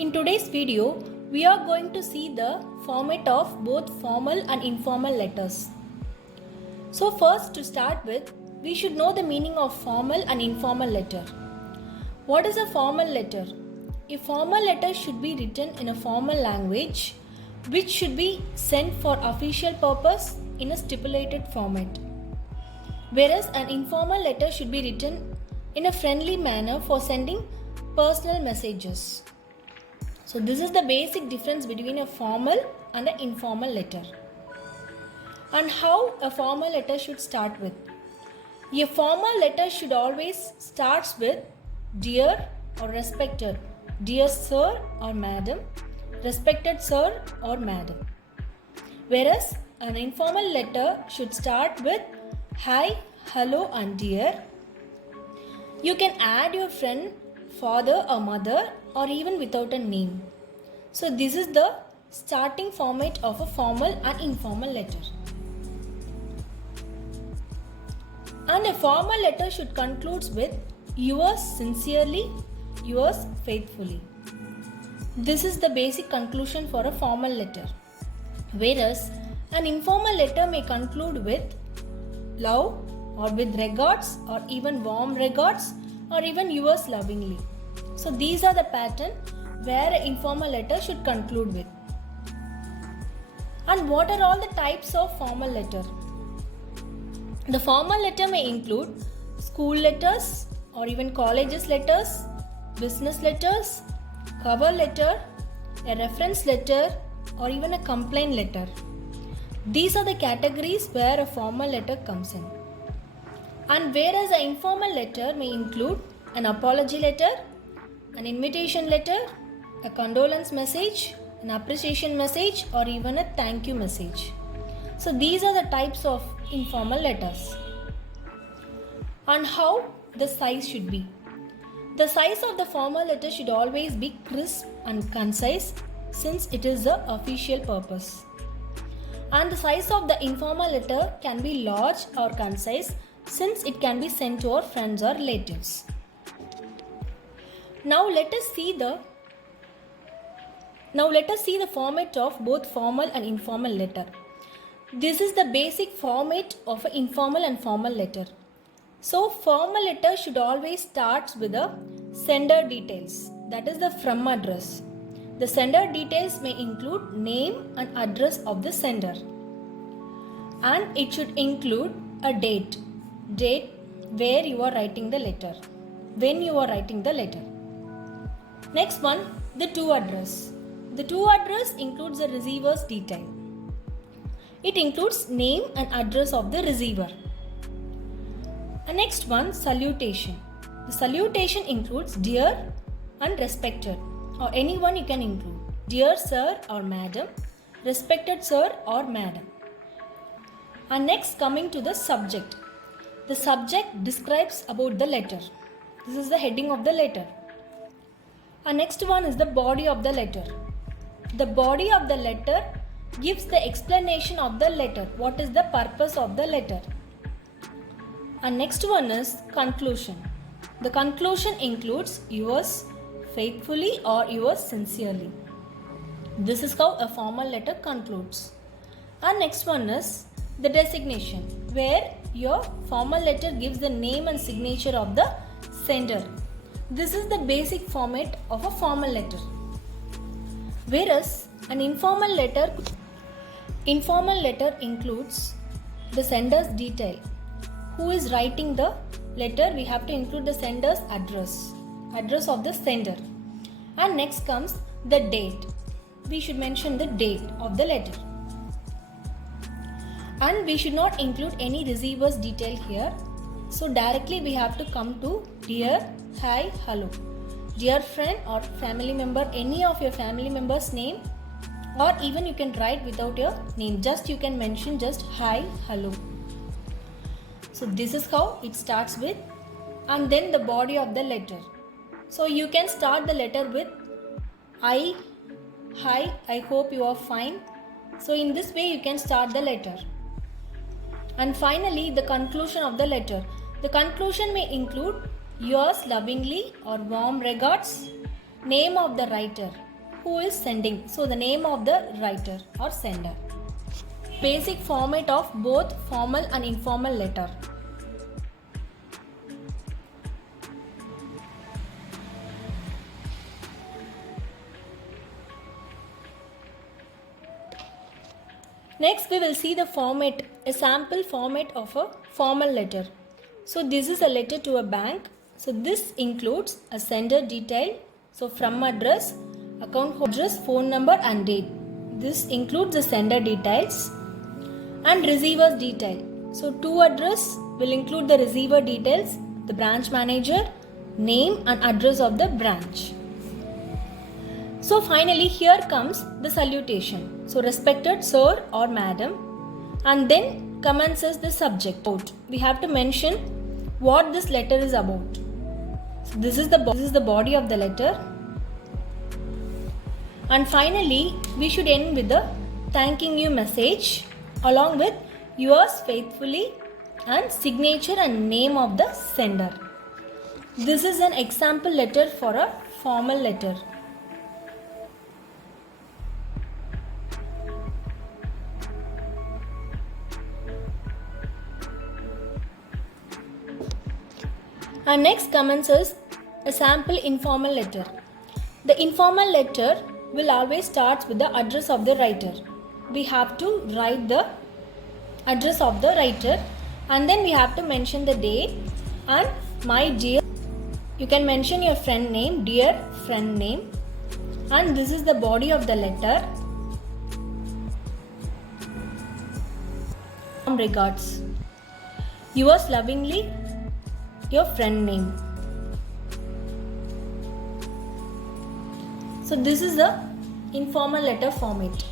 In today's video, we are going to see the format of both formal and informal letters. So first, to start with, we should know the meaning of formal and informal letter. What is a formal letter? A formal letter should be written in a formal language which should be sent for official purpose in a stipulated format. Whereas an informal letter should be written in a friendly manner for sending personal messages. So this is the basic difference between a formal and an informal letter. And how a formal letter should start with. A formal letter should always start with dear or respected, dear sir or madam, respected sir or madam. Whereas an informal letter should start with hi, hello and dear. You can add your friend, father or mother, or even without a name. So this is the starting format of a formal and informal letter. And a formal letter should conclude with yours sincerely, yours faithfully. This is the basic conclusion for a formal letter. Whereas an informal letter may conclude with love or with regards or even warm regards or even yours lovingly. So these are the pattern where an informal letter should conclude with. And what are all the types of formal letter? The formal letter may include school letters or even colleges letters, business letters, cover letter, a reference letter or even a complaint letter. These are the categories where a formal letter comes in. And whereas an informal letter may include an apology letter, an invitation letter, a condolence message, an appreciation message or even a thank you message. So these are the types of informal letters. And how the size should be. The size of the formal letter should always be crisp and concise since it is the official purpose. And the size of the informal letter can be large or concise since it can be sent to our friends or relatives. Now let us see the format of both formal and informal letter. This is the basic format of an informal and formal letter. So formal letter should always start with the sender details, that is the from address. The sender details may include name and address of the sender. And it should include a date where you are writing the letter, when you are writing the letter. Next one, the to address. The to address includes the receiver's detail. It includes name and address of the receiver. And next one, salutation. The salutation includes dear and respected, or anyone you can include. Dear sir or madam, respected sir or madam. And next, coming to the subject. The subject describes about the letter. This is the heading of the letter. And next one is the body of the letter. The body of the letter gives the explanation of the letter. What is the purpose of the letter? And next one is conclusion. The conclusion includes yours faithfully or yours sincerely. This is how a formal letter concludes. And next one is the designation, where your formal letter gives the name and signature of the sender. This is the basic format of a formal letter. Whereas an informal letter includes the sender's detail. Who is writing the letter? We have to include the sender's address of the sender. And next comes the date. We should mention the date of the letter. And we should not include any receiver's detail here. So directly we have to come to dear, hi, hello. Dear friend or family member, any of your family member's name, or even you can write without your name. Just you can mention just hi, hello. So this is how it starts with, and then the body of the letter. So you can start the letter with hi, I hope you are fine. So in this way you can start the letter. And finally the conclusion of the letter. The conclusion may include yours lovingly or warm regards, name of the writer. who is sending. So the name of the writer or sender. Basic format of both formal and informal letter. Next, we will see the format, a sample format of a formal letter. So this is a letter to a bank. So this includes a sender detail. So from address, account address, phone number and date. This includes the sender details and receiver's detail. So to address will include the receiver details, the branch manager, name and address of the branch. So finally here comes the salutation. So respected sir or madam, and then commences the subject. We have to mention what this letter is about. So this is the body of the letter. And finally we should end with the thanking you message along with yours faithfully and signature and name of the sender. This is an example letter for a formal letter. And next commences a sample informal letter. The informal letter will always start with the address of the writer. We have to write the address of the writer and then we have to mention the date and my dear. You can mention your friend name, dear friend name, and this is the body of the letter. Regards. Yours lovingly, your friend name. So this is the informal letter format.